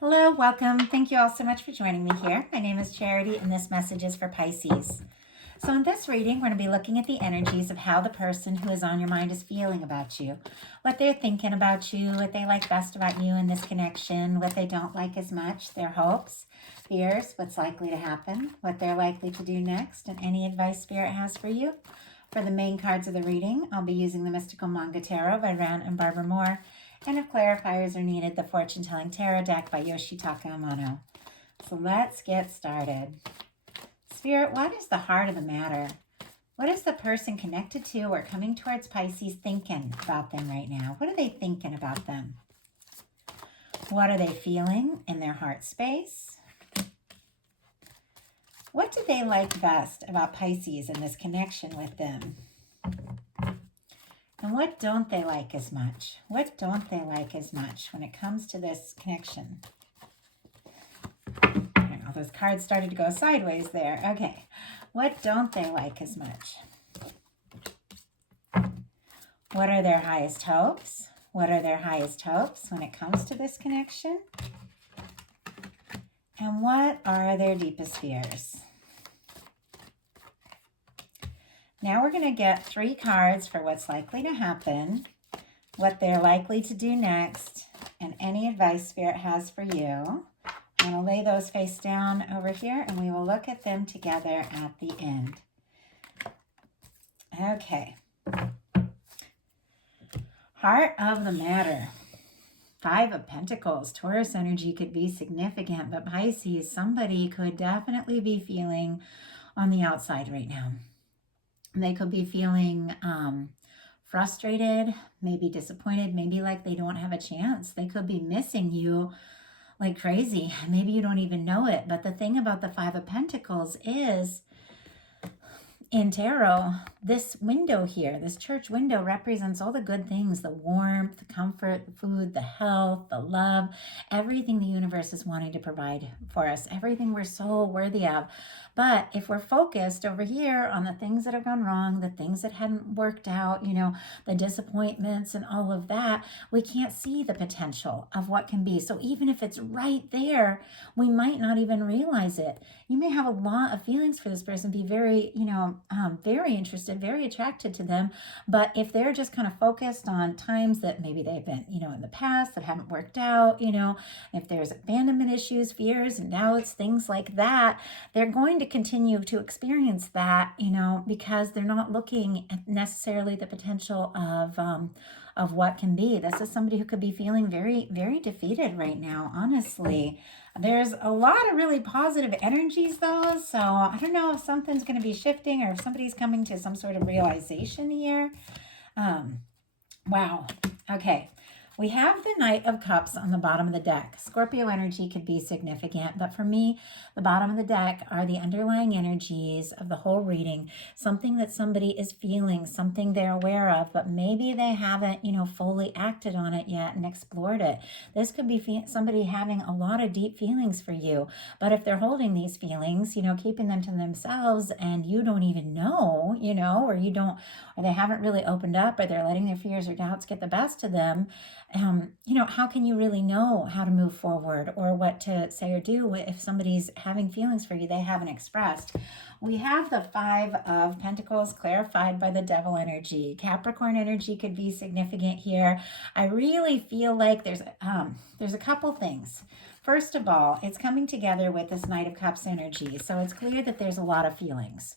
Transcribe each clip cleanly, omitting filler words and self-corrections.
Hello, welcome. Thank you all so much for joining me here. My name is Charity, and this message is for Pisces. So in this reading, we're going to be looking at the energies of how the person who is on your mind is feeling about you, what they're thinking about you, what they like best about you in this connection, what they don't like as much, their hopes, fears, what's likely to happen, what they're likely to do next, and any advice Spirit has for you. For the main cards of the reading, I'll be using the Mystical Manga Tarot by Ran and Barbara Moore. And if clarifiers are needed, the Fortune Telling Tarot deck by Yoshitaka Amano. So let's get started. Spirit, what is the heart of the matter? What is the person connected to or coming towards Pisces thinking about them right now? What are they thinking about them? What are they feeling in their heart space? What do they like best about Pisces and this connection with them? And what don't they like as much? What don't they like as much when it comes to this connection? All those cards started to go sideways there. Okay. What don't they like as much? What are their highest hopes? What are their highest hopes when it comes to this connection? And what are their deepest fears? Now we're going to get 3 cards for what's likely to happen, what they're likely to do next, and any advice Spirit has for you. I'm going to lay those face down over here, and we will look at them together at the end. Okay. Heart of the matter. 5 of Pentacles. Taurus energy could be significant, but Pisces, somebody could definitely be feeling on the outside right now. They could be feeling frustrated, maybe disappointed, maybe like they don't have a chance. They could be missing you like crazy. Maybe you don't even know it. But the thing about the 5 of Pentacles is, in tarot, this window here, this church window, represents all the good things, the warmth, the comfort, the food, the health, the love, everything the universe is wanting to provide for us, everything we're so worthy of. But if we're focused over here on the things that have gone wrong, the things that hadn't worked out, the disappointments and all of that, we can't see the potential of what can be. So even if it's right there, we might not even realize it. You may have a lot of feelings for this person, be very, very interested, very attracted to them. But if they're just kind of focused on times that maybe they've been, in the past that haven't worked out, if there's abandonment issues, fears and doubts, things like that, they're going to continue to experience that, because they're not looking at necessarily the potential of what can be. This is somebody who could be feeling very, very defeated right now, honestly. There's a lot of really positive energies, though, so I don't know if something's going to be shifting or if somebody's coming to some sort of realization here. Wow. Okay. We have the Knight of Cups on the bottom of the deck. Scorpio energy could be significant, but for me, the bottom of the deck are the underlying energies of the whole reading, something that somebody is feeling, something they're aware of, but maybe they haven't, fully acted on it yet and explored it. This could be somebody having a lot of deep feelings for you, but if they're holding these feelings, keeping them to themselves and you don't even know, or they haven't really opened up, or they're letting their fears or doubts get the best of them, how can you really know how to move forward or what to say or do if somebody's having feelings for you they haven't expressed? We have the 5 of Pentacles clarified by the Devil energy. Capricorn energy could be significant here. I really feel like there's a couple things. First of all, it's coming together with this Knight of Cups energy. So it's clear that there's a lot of feelings.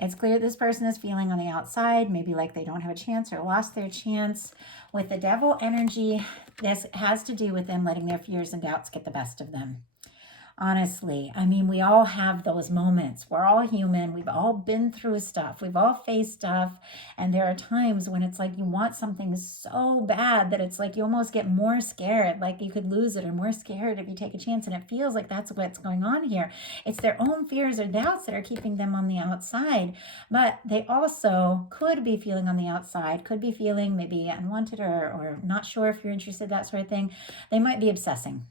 It's clear this person is feeling on the outside, maybe like they don't have a chance or lost their chance. With the Devil energy, this has to do with them letting their fears and doubts get the best of them. Honestly, we all have those moments. We're all human. We've all been through stuff. We've all faced stuff. And there are times when it's like you want something so bad that it's like you almost get more scared, like you could lose it, or more scared if you take a chance. And it feels like that's what's going on here. It's their own fears or doubts that are keeping them on the outside. But they also could be feeling on the outside, could be feeling maybe unwanted or not sure if you're interested, that sort of thing. They might be obsessing.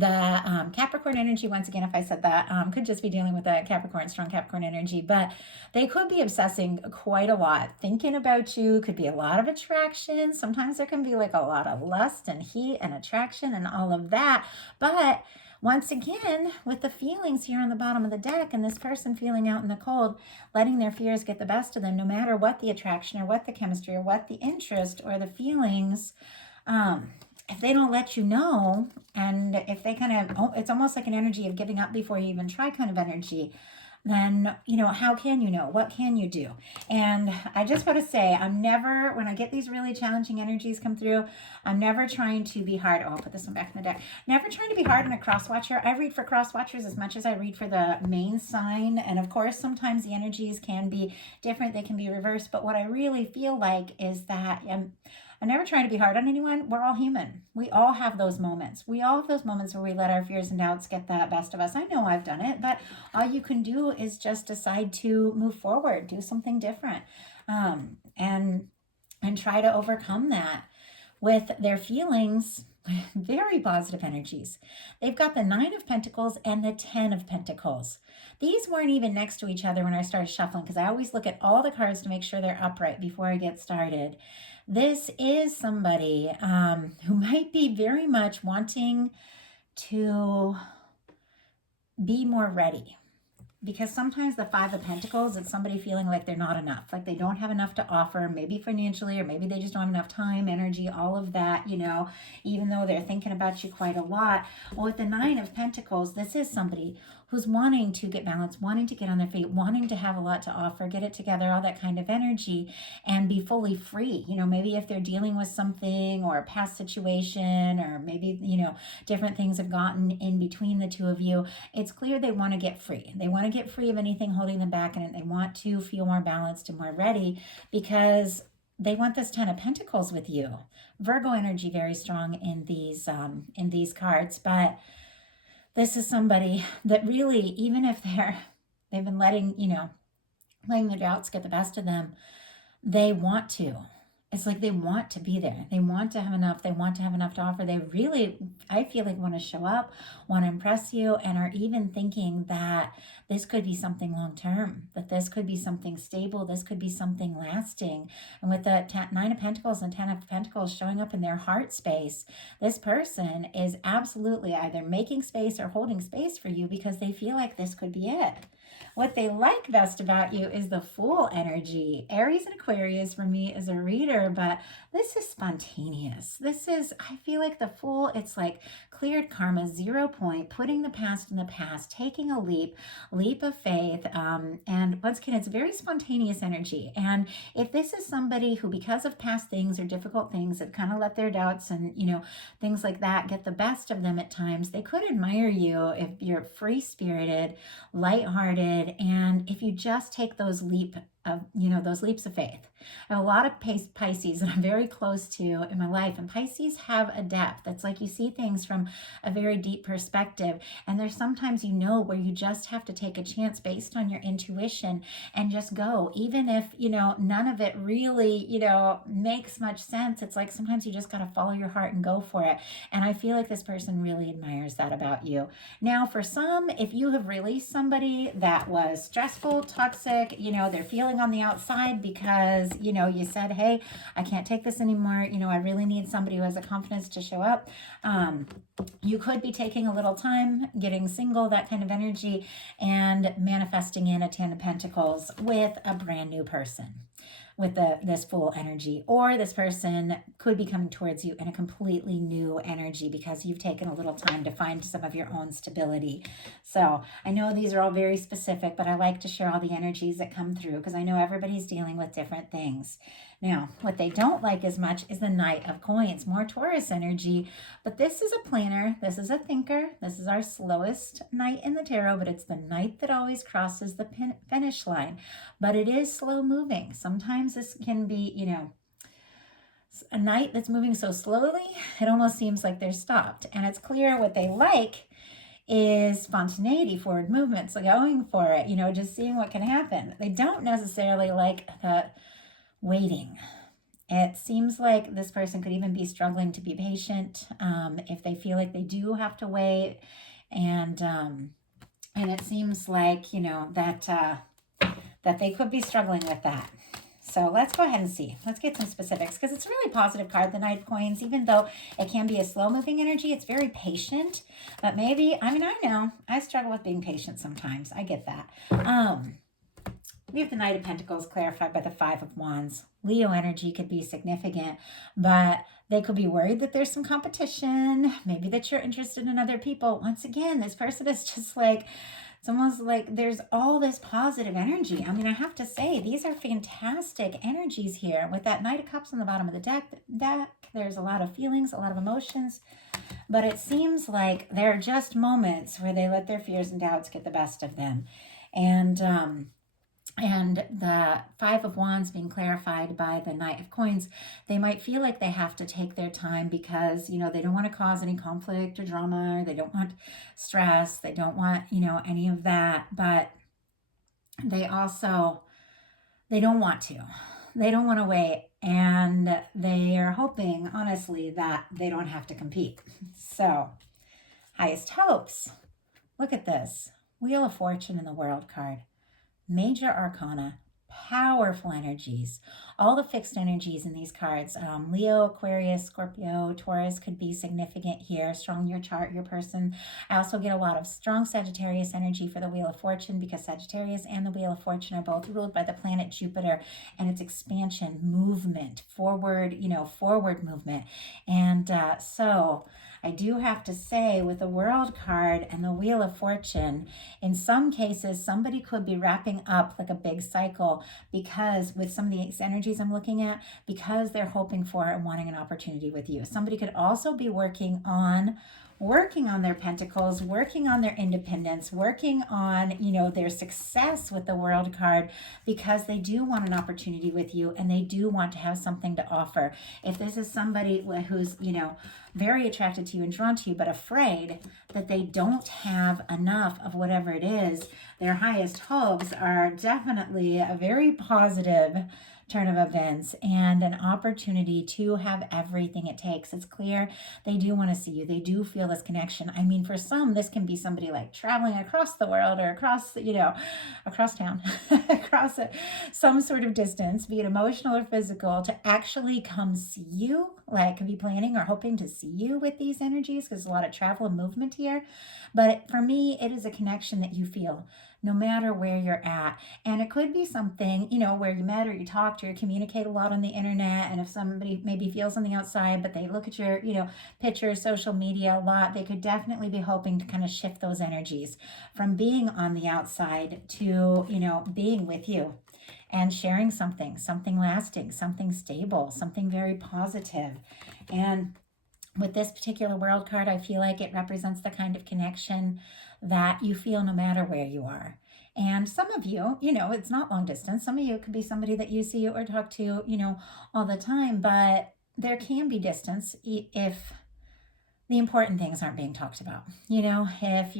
The Capricorn energy, once again, if I said that, could just be dealing with a Capricorn, strong Capricorn energy, but they could be obsessing quite a lot, thinking about you. Could be a lot of attraction. Sometimes there can be like a lot of lust and heat and attraction and all of that. But once again, with the feelings here on the bottom of the deck and this person feeling out in the cold, letting their fears get the best of them, no matter what the attraction or what the chemistry or what the interest or the feelings, if they don't let you know, and if they kind of, it's almost like an energy of giving up before you even try kind of energy, then, how can you know? What can you do? And I just want to say, I'm never, when I get these really challenging energies come through, I'm never trying to be hard. Oh, I'll put this one back in the deck. Never trying to be hard on a cross watcher. I read for cross watchers as much as I read for the main sign. And of course, sometimes the energies can be different. They can be reversed. But what I really feel like is that I'm never trying to be hard on anyone. We're all human. We all have those moments. We all have those moments where we let our fears and doubts get the best of us. I know I've done it, but all you can do is just decide to move forward, do something different, and try to overcome that with their feelings. Very positive energies. They've got the 9 of Pentacles and the 10 of Pentacles. These weren't even next to each other when I started shuffling, because I always look at all the cards to make sure they're upright before I get started. This is somebody who might be very much wanting to be more ready. Because sometimes the 5 of Pentacles, it's somebody feeling like they're not enough, like they don't have enough to offer, maybe financially, or maybe they just don't have enough time, energy, all of that, even though they're thinking about you quite a lot. Well, with the 9 of Pentacles, this is somebody who's wanting to get balanced, wanting to get on their feet, wanting to have a lot to offer, get it together, all that kind of energy, and be fully free. Maybe if they're dealing with something or a past situation, or maybe, different things have gotten in between the two of you, it's clear they want to get free. They want to get free of anything holding them back, and they want to feel more balanced and more ready, because they want this 10 of Pentacles with you. Virgo energy very strong in these cards, but this is somebody that really, even if they've been letting their doubts get the best of them, they want to. It's like they want to be there. They want to have enough. They want to have enough to offer. They really, I feel like, want to show up, want to impress you, and are even thinking that this could be something long-term, that this could be something stable, this could be something lasting. And with the 9 of Pentacles and 10 of Pentacles showing up in their heart space, this person is absolutely either making space or holding space for you because they feel like this could be it. What they like best about you is the Fool energy. Aries and Aquarius for me is a reader, but this is spontaneous. I feel like the Fool, it's like cleared karma, 0 point, putting the past in the past, taking a leap of faith. And once again, it's very spontaneous energy. And if this is somebody who, because of past things or difficult things, have kind of let their doubts and, things like that get the best of them at times, they could admire you if you're free-spirited, lighthearted, and if you just take those leaps of faith. I have a lot of Pisces that I'm very close to in my life, and Pisces have a depth. It's like you see things from a very deep perspective, and there's sometimes where you just have to take a chance based on your intuition and just go, even if none of it really makes much sense. It's like sometimes you just got to follow your heart and go for it, and I feel like this person really admires that about you. Now, for some, if you have released somebody that was stressful, toxic, they're feeling on the outside because you said, hey, I can't take this anymore, I really need somebody who has the confidence to show up. You could be taking a little time, getting single, that kind of energy, and manifesting in a 10 of Pentacles with a brand new person, with this Fool energy. Or this person could be coming towards you in a completely new energy because you've taken a little time to find some of your own stability. So I know these are all very specific, but I like to share all the energies that come through because I know everybody's dealing with different things. Now, what they don't like as much is the Knight of Coins, more Taurus energy, but this is a planner, this is a thinker, this is our slowest knight in the tarot, but it's the knight that always crosses the finish line, but it is slow moving. Sometimes this can be, a knight that's moving so slowly, it almost seems like they're stopped, and it's clear what they like is spontaneity, forward movement, so going for it, just seeing what can happen. They don't necessarily like the waiting. It seems like this person could even be struggling to be patient if they feel like they do have to wait. And it seems like, that they could be struggling with that. So let's go ahead and see. Let's get some specifics because it's a really positive card, the Knight of Coins. Even though it can be a slow-moving energy, it's very patient. But maybe, I know, I struggle with being patient sometimes. I get that. We have the Knight of Pentacles clarified by the Five of Wands. Leo energy could be significant, but they could be worried that there's some competition, maybe that you're interested in other people. Once again, this person is just like, it's almost like there's all this positive energy. I mean, I have to say, these are fantastic energies here. With that Knight of Cups on the bottom of the deck, there's a lot of feelings, a lot of emotions, but it seems like there are just moments where they let their fears and doubts get the best of them. And the Five of Wands being clarified by the Knight of Coins, they might feel like they have to take their time because, they don't want to cause any conflict or drama. They don't want stress. They don't want, any of that. But they also, they don't want to. They don't want to wait. And they are hoping, honestly, that they don't have to compete. So, highest hopes. Look at this. Wheel of Fortune in the World card. Major arcana, powerful energies, all the fixed energies in these cards. Leo, Aquarius, Scorpio, Taurus could be significant here. Strong in your chart, your person. I also get a lot of strong Sagittarius energy for the Wheel of Fortune because Sagittarius and the Wheel of Fortune are both ruled by the planet Jupiter and its expansion, movement, forward movement. And so I do have to say, with the World card and the Wheel of Fortune, in some cases, somebody could be wrapping up like a big cycle because with some of these energies I'm looking at, because they're hoping for and wanting an opportunity with you. Somebody could also be working on their pentacles, working on their independence, working on, their success with the World card because they do want an opportunity with you and they do want to have something to offer. If this is somebody who's, very attracted to you and drawn to you, but afraid that they don't have enough of whatever it is, their highest hopes are definitely a very positive turn of events and an opportunity to have everything it takes. It's clear they do want to see you. They do feel this connection. I mean, for some, this can be somebody like traveling across the world or across, across town, across some sort of distance, be it emotional or physical, to actually come see you, like could be planning or hoping to see you with these energies because there's a lot of travel and movement here. But for me, it is a connection that you feel no matter where you're at. And it could be something, where you met or you talked or you communicate a lot on the internet. And if somebody maybe feels on the outside, but they look at your, pictures, social media a lot, they could definitely be hoping to kind of shift those energies from being on the outside to, being with you and sharing something lasting, something stable, something very positive. And with this particular World card, I feel like it represents the kind of connection that you feel no matter where you are. And some of you, it's not long distance. Some of you could be somebody that you see or talk to, all the time, but there can be distance if the important things aren't being talked about. If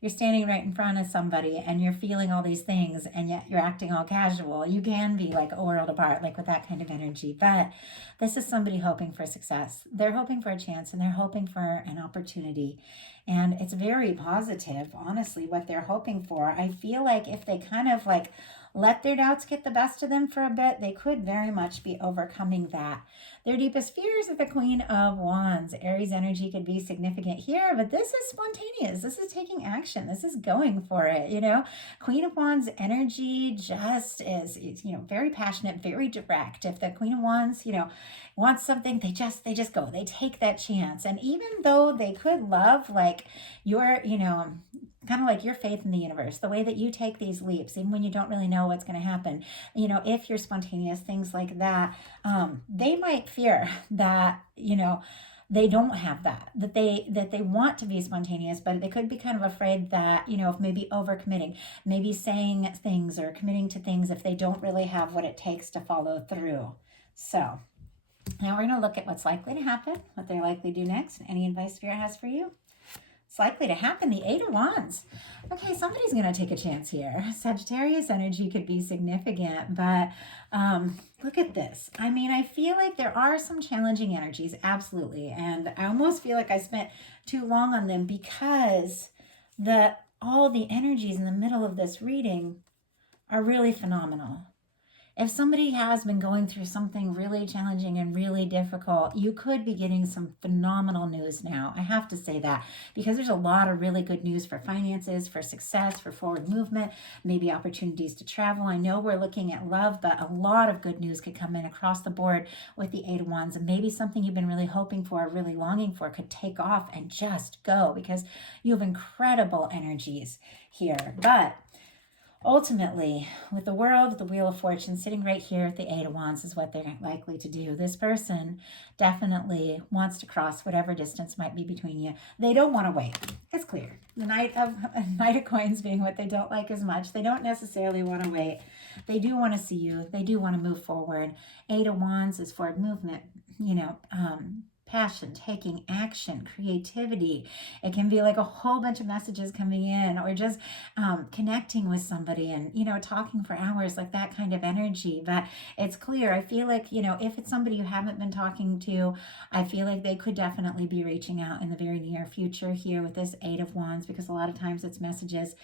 you're standing right in front of somebody and you're feeling all these things and yet you're acting all casual, you can be like a world apart, like with that kind of energy. But this is somebody hoping for success. They're hoping for a chance and they're hoping for an opportunity. And it's very positive, honestly, what they're hoping for. I feel like if they kind of like let their doubts get the best of them for a bit, they could very much be overcoming that. Their deepest fears are the Queen of Wands. Aries energy could be significant here, but this is spontaneous. This is taking action. This is going for it, Queen of Wands energy just is very passionate, very direct. If the Queen of Wands, wants something, they just go. They take that chance. And even though they could love like your, kind of like your faith in the universe, the way that you take these leaps, even when you don't really know what's going to happen, if you're spontaneous, things like that, they might fear that, they don't have that they want to be spontaneous, but they could be kind of afraid that, if maybe overcommitting, maybe saying things or committing to things if they don't really have what it takes to follow through. So now we're going to look at what's likely to happen, what they're likely to do next, and any advice Spirit has for you. It's likely to happen. The Eight of Wands. Okay, somebody's going to take a chance here. Sagittarius energy could be significant, but look at this. I mean, I feel like there are some challenging energies, absolutely. And I almost feel like I spent too long on them because all the energies in the middle of this reading are really phenomenal. If somebody has been going through something really challenging and really difficult, you could be getting some phenomenal news now. I have to say that because there's a lot of really good news for finances, for success, for forward movement, maybe opportunities to travel. I know we're looking at love, but a lot of good news could come in across the board with the Eight of Wands, and maybe something you've been really hoping for, really longing for could take off and just go because you have incredible energies here. But ultimately, with the world, the Wheel of Fortune sitting right here at the Eight of Wands is what they're likely to do. This person definitely wants to cross whatever distance might be between you. They don't want to wait. It's clear. The Knight of Coins being what they don't like as much. They don't necessarily want to wait. They do want to see you. They do want to move forward. Eight of Wands is forward movement, passion, taking action, creativity. It can be like a whole bunch of messages coming in, or just connecting with somebody and, talking for hours, like that kind of energy. But it's clear. I feel like, if it's somebody you haven't been talking to, I feel like they could definitely be reaching out in the very near future here with this Eight of Wands, because a lot of times it's messages.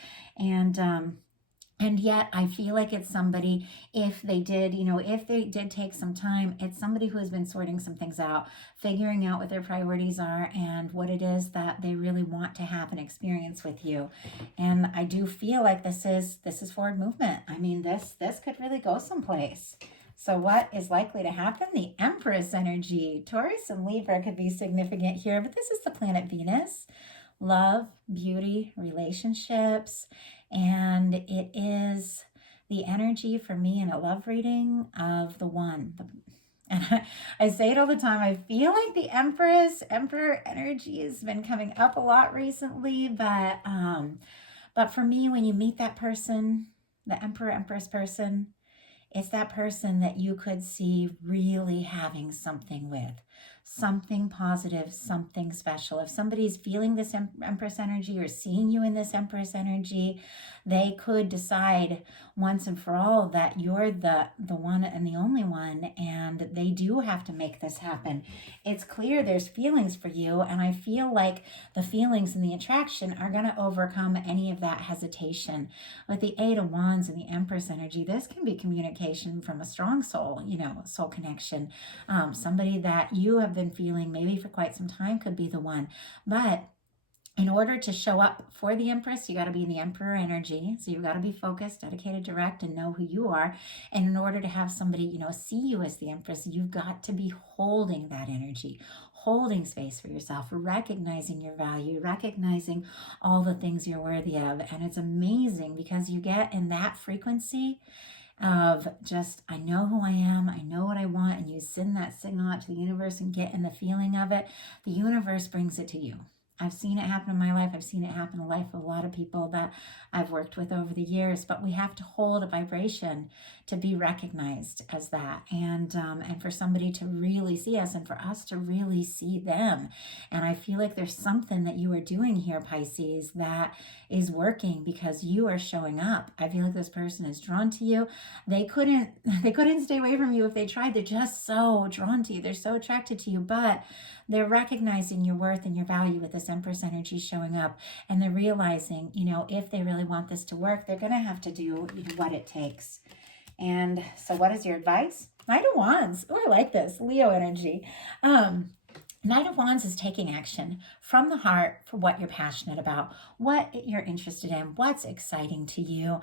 And yet I feel like it's somebody, if they did take some time, it's somebody who has been sorting some things out, figuring out what their priorities are and what it is that they really want to have an experience with you. And I do feel like this is forward movement. I mean, this could really go someplace. So what is likely to happen? The Empress energy. Taurus and Libra could be significant here, but this is the planet Venus. Love, beauty, relationships, and it is the energy for me in a love reading of the one. And I say it all the time. I feel like the Emperor energy has been coming up a lot recently, but for me, when you meet that person, the Empress person, it's that person that you could see really having something with. Something positive, something special. If somebody's feeling this Empress energy or seeing you in this Empress energy, they could decide once and for all that you're the one and the only one, and they do have to make this happen. It's clear there's feelings for you, and I feel like the feelings and the attraction are going to overcome any of that hesitation. With the Eight of Wands and the Empress energy, this can be communication from a strong soul, soul connection. Somebody that you have been feeling maybe for quite some time could be the one. But in order to show up for the Empress, you got to be in the Emperor energy. So you've got to be focused, dedicated, direct, and know who you are. And in order to have somebody, see you as the Empress, you've got to be holding that energy, holding space for yourself, recognizing your value, recognizing all the things you're worthy of. And it's amazing because you get in that frequency of just, I know who I am, I know what I want, and you send that signal out to the universe and get in the feeling of it. The universe brings it to you. I've seen it happen in my life. I've seen it happen in the life of a lot of people that I've worked with over the years, but we have to hold a vibration to be recognized as that, and for somebody to really see us and for us to really see them. And I feel like there's something that you are doing here, Pisces, that is working because you are showing up. I feel like this person is drawn to you. They couldn't stay away from you if they tried. They're just so drawn to you. They're so attracted to you, but they're recognizing your worth and your value with this Empress energy showing up. And they're realizing, if they really want this to work, they're going to have to do what it takes. And so what is your advice? Knight of Wands. Oh, I like this. Leo energy. Knight of Wands is taking action from the heart for what you're passionate about, what you're interested in, what's exciting to you,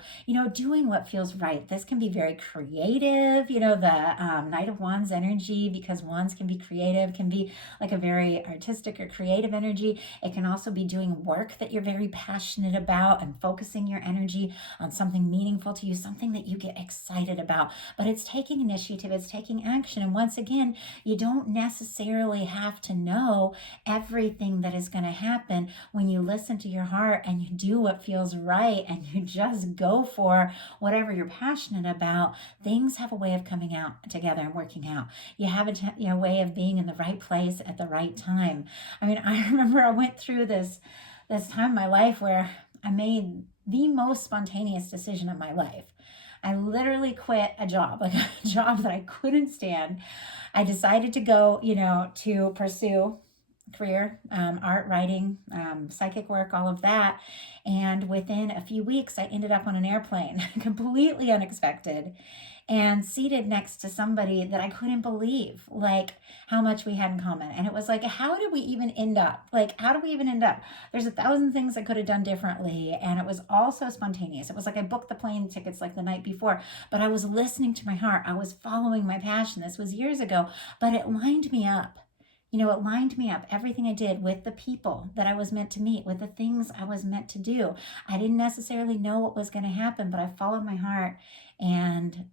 doing what feels right. This can be very creative, the Knight of Wands energy, because wands can be creative, can be like a very artistic or creative energy. It can also be doing work that you're very passionate about and focusing your energy on something meaningful to you, something that you get excited about. But it's taking initiative, it's taking action. And once again, you don't necessarily have to know everything that is going to happen. When you listen to your heart and you do what feels right and you just go for whatever you're passionate about, things have a way of coming out together and working out. You have a way of being in the right place at the right time. I mean, I remember I went through this this time in my life where I made the most spontaneous decision of my life. I literally quit a job, like a job that I couldn't stand. I decided to go, to pursue career, art, writing, psychic work, all of that. And within a few weeks, I ended up on an airplane, completely unexpected, and seated next to somebody that I couldn't believe, like how much we had in common. And it was like, how did we even end up? Like, how did we even end up? There's 1,000 things I could have done differently. And it was all so spontaneous. It was like I booked the plane tickets like the night before, but I was listening to my heart. I was following my passion. This was years ago, but it lined me up. It lined me up, everything I did, with the people that I was meant to meet, with the things I was meant to do. I didn't necessarily know what was going to happen, but I followed my heart, and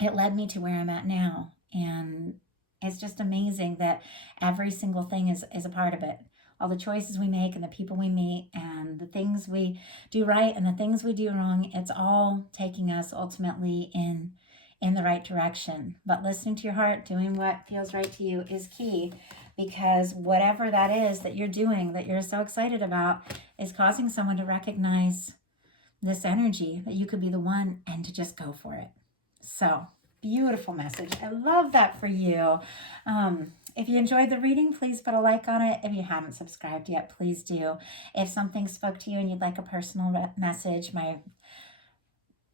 it led me to where I'm at now. And it's just amazing that every single thing is a part of it. All the choices we make and the people we meet and the things we do right and the things we do wrong, it's all taking us ultimately in the right direction. But listening to your heart, doing what feels right to you is key, because whatever that is that you're doing, that you're so excited about, is causing someone to recognize this energy, that you could be the one, and to just go for it. So, beautiful message. I love that for you. If you enjoyed the reading, please put a like on it. If you haven't subscribed yet, please do. If something spoke to you and you'd like a personal message, my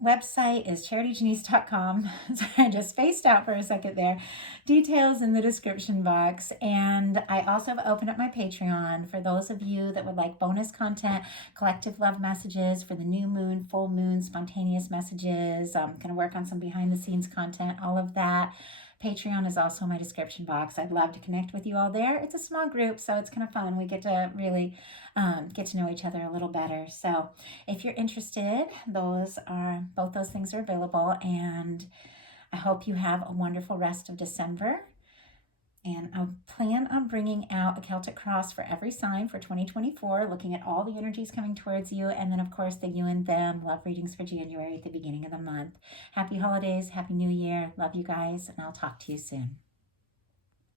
website is charityjanice.com. Sorry, I just spaced out for a second there. Details in the description box. And I also have opened up my Patreon for those of you that would like bonus content, collective love messages for the new moon, full moon, spontaneous messages. I'm going to work on some behind the scenes content, all of that. Patreon is also in my description box. I'd love to connect with you all there. It's a small group, so it's kind of fun. We get to really get to know each other a little better. So if you're interested, both those things are available. And I hope you have a wonderful rest of December. And I plan on bringing out a Celtic cross for every sign for 2024, looking at all the energies coming towards you. And then, of course, the you and them love readings for January at the beginning of the month. Happy holidays. Happy New Year. Love you guys. And I'll talk to you soon.